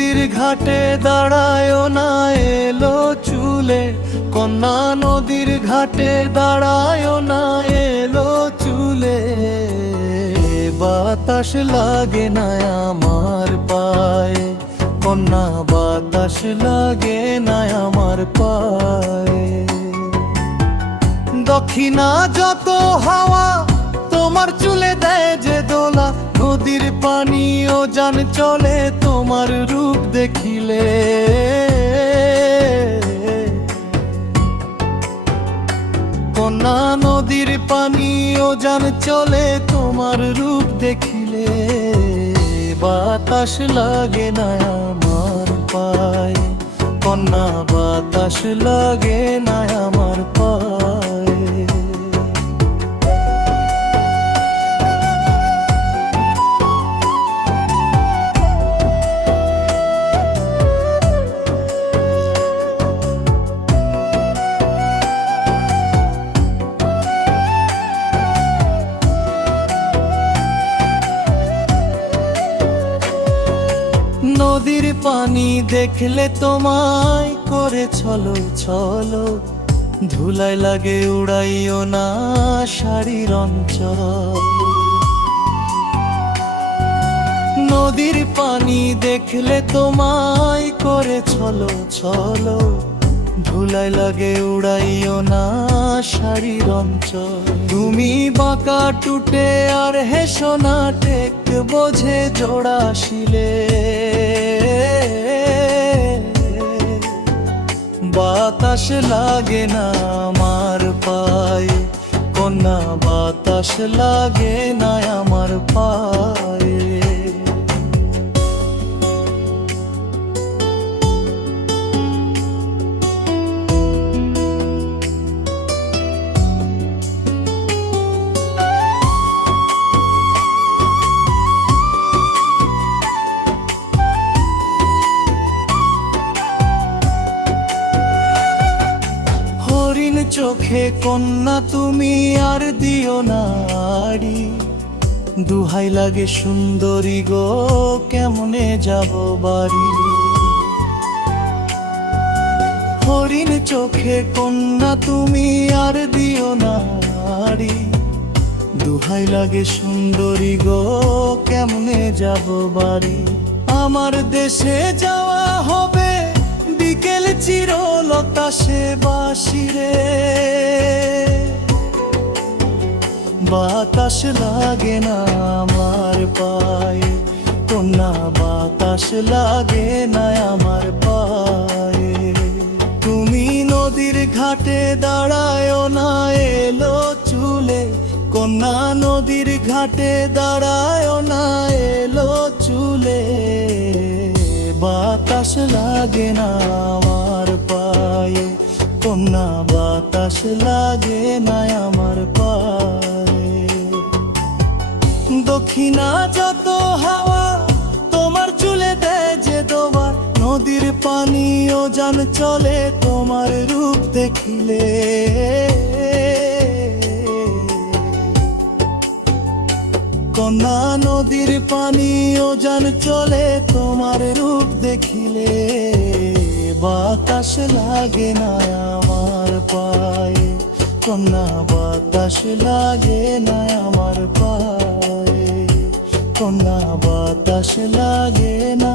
নদীর ঘাটে দাঁড়ায় না এলো চুলে, কন্যা নদীর ঘাটে দাঁড়ায় না এলো চুলে। বাতাস লাগে না আমার পায়ে, কন্যা বাতাস লাগে না আমার পায়ে। দক্ষিণা যত হাওয়া তোমার চুলে দেয় যে দোলা, নদীর পানি ও জান চলে তোমার রূপ দেখিলে। কন্যা নদীর পানি ও জান চলে তোমার রূপ দেখিলে। বাতাস লাগে না আমার পায়ে, কন্যা বাতাস লাগে না আমার পায়ে। নদীর পানি দেখলে তোমায় করে ছলো ছলো, ধুলাই লাগে উড়াইও না শাড়ির অঞ্চল। নদীর পানি দেখলে তোমায় করে ছলো ছলো, ধুলাই লাগে উড়াইও না শাড়ির অঞ্চল। তুমি বাঁকা টুটে আর হেসো না টেক বোঝে জোড়া শিলে। বাতাস লাগে না আমার পায়ে, কন্যা বাতাস লাগে না আমার পায়ে। চোখে কন্যা তুমি আর দিও না আড়ি, দুহাই লাগে সুন্দরী গো কেমনে যাব বাড়ি। হরিণ চোখে কন্যা তুমি আর দিও না আড়ি, দুহাই লাগে সুন্দরী গো কেমনে যাব বাড়ি। আমার দেশে যাওয়া হবে বিকেল চিরলতাসে বাসিরে। বাতাস লাগে না আমার পায়ে, কন্যা বাতাস লাগে না আমার পায়ে। তুমি নদীর ঘাটে দাঁড়ায় না এলো চুলে, কন্যা নদীর ঘাটে দাঁড়ায় না এলো চুলে। বাতাস লাগে না আমার পায়ে, কন্যা বাতাস লাগে না আমার পায়ে। দক্ষিণা যত হাওয়া তোমার চুলে দেয় যে দোবার, নদীর পানি ও জান চলে তোমার রূপ দেখিলে। কন্যা নদীর পানি ও জান চলে তোমার রূপ দেখিলে। বাতাস লাগে না আমার পায়ে, কন্যা বাতাস লাগে না আমার পায়ে, কন্যা বাতাস লাগে না।